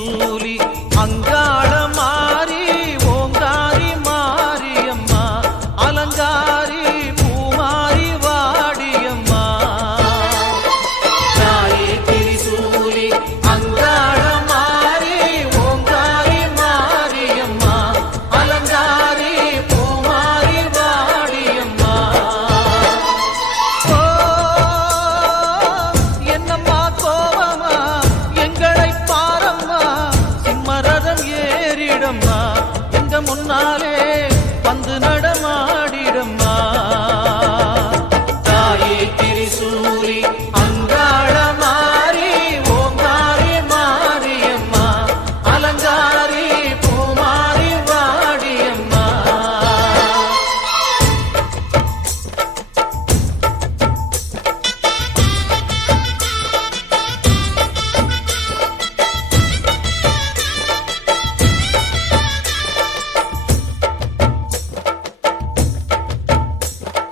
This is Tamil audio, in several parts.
திரிசூலி அங்காள மாறி ஓங்காரி மாரியம்மா அலங்காரி பூமாரி வாடியம்மா தாயே திரிசூலி அங்காள மாறி ஓங்காரி மாரியம்மா அலங்காரி பூமாரி வாடியம்மா ஓ என்னம்மா கோவமா எங்களை பாரம்மா சிம்மரதம் ஏறிடம்மா எங்க முன்னாலே வந்து நடமாடிடம்மா தாயே திரிசூலி அங்காள மாறி ஓங்காரி மாரியம்மா அலங்காரி பூமாரி வாடியம்மா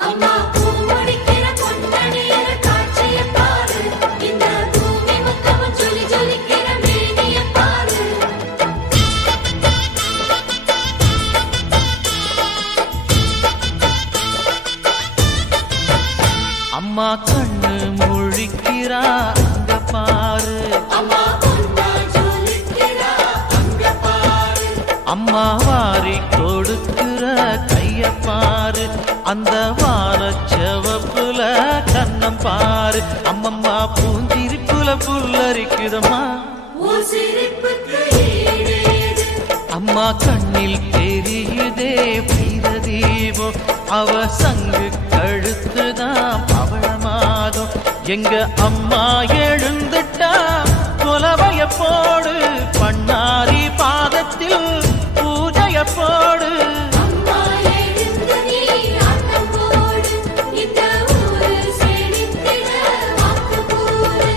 அம்மா பூமுடிக்கிற பொன்னணியிற காட்சிய பாரு இந்த பூமி மொத்தமும் ஜொலி ஜொலிக்கிற மேனிய பாரு அம்மா கண்ணு முழிக்கிறா அங்க பாரு அம்மா பொன்னா ஜொலிக்கிறா அங்க பாரு அம்மா வாரி கொடுக்கிற கைய பாரு அந்த வானச்சவப்புல கண்ணம் பாரு அம்மம்மா பூந்திரிப்புல புல்லரிக்குதம்மா உன் சிரிப்புக்கு ஈடேது அம்மா கண்ணில் தெரியுதே வீரதீபம் அவ சங்கு கழுத்துதான் பவளமாகும் எங்க அம்மா எழுந்துட்டா கொலவைய போடு பண்ணாரி பாதத்தில் பூஜைய போடு அம்மா எழுந்து நீ ஆட்டம் போடு இந்த ஊரு செழித்திட வாக்கு கூறு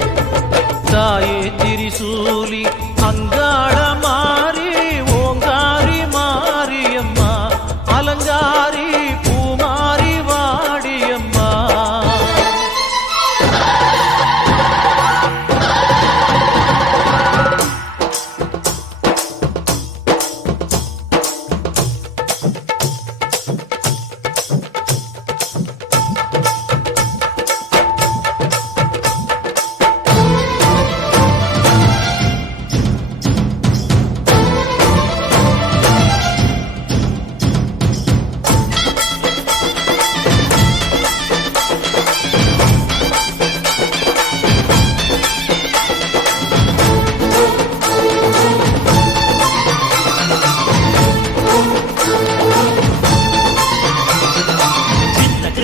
தாயே திரிசூலி அங்காள மாறி ஓங்காரி மாரியம்மா அலங்காரி பூமாரி வாடியம்மா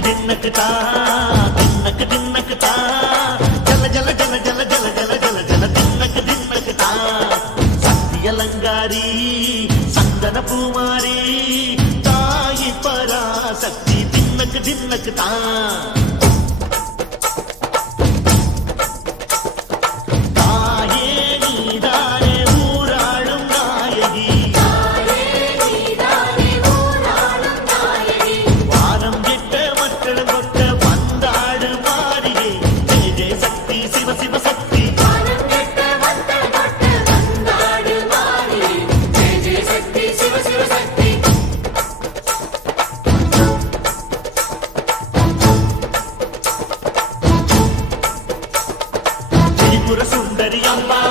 தின்னக்கு தா தின்னக்கு தா ஜல ஜல ஜல ஜல ஜல ஜல ஜல ஜல தின்னக்கு தா சக்தி அலங்காரி சந்தன பூமாரி தாயி பராசக்தி தின்னக்கு தா தாயே நீதானே ஊராளும் நாயகி நீதானே ஊராளும் நாயகி வாரம் கெட்ட மக்கள் கொட்ட வந்தாடு மாறியே ஜெய ஜெய சக்தி சிவ சிவ சக்தி வானம் கெட்ட வந்தல் கொட்ட வந்தாடு மாறி ஜெய ஜெய சக்தி சிவ சிவ சக்தி திரிபுர சுந்தரி அம்மா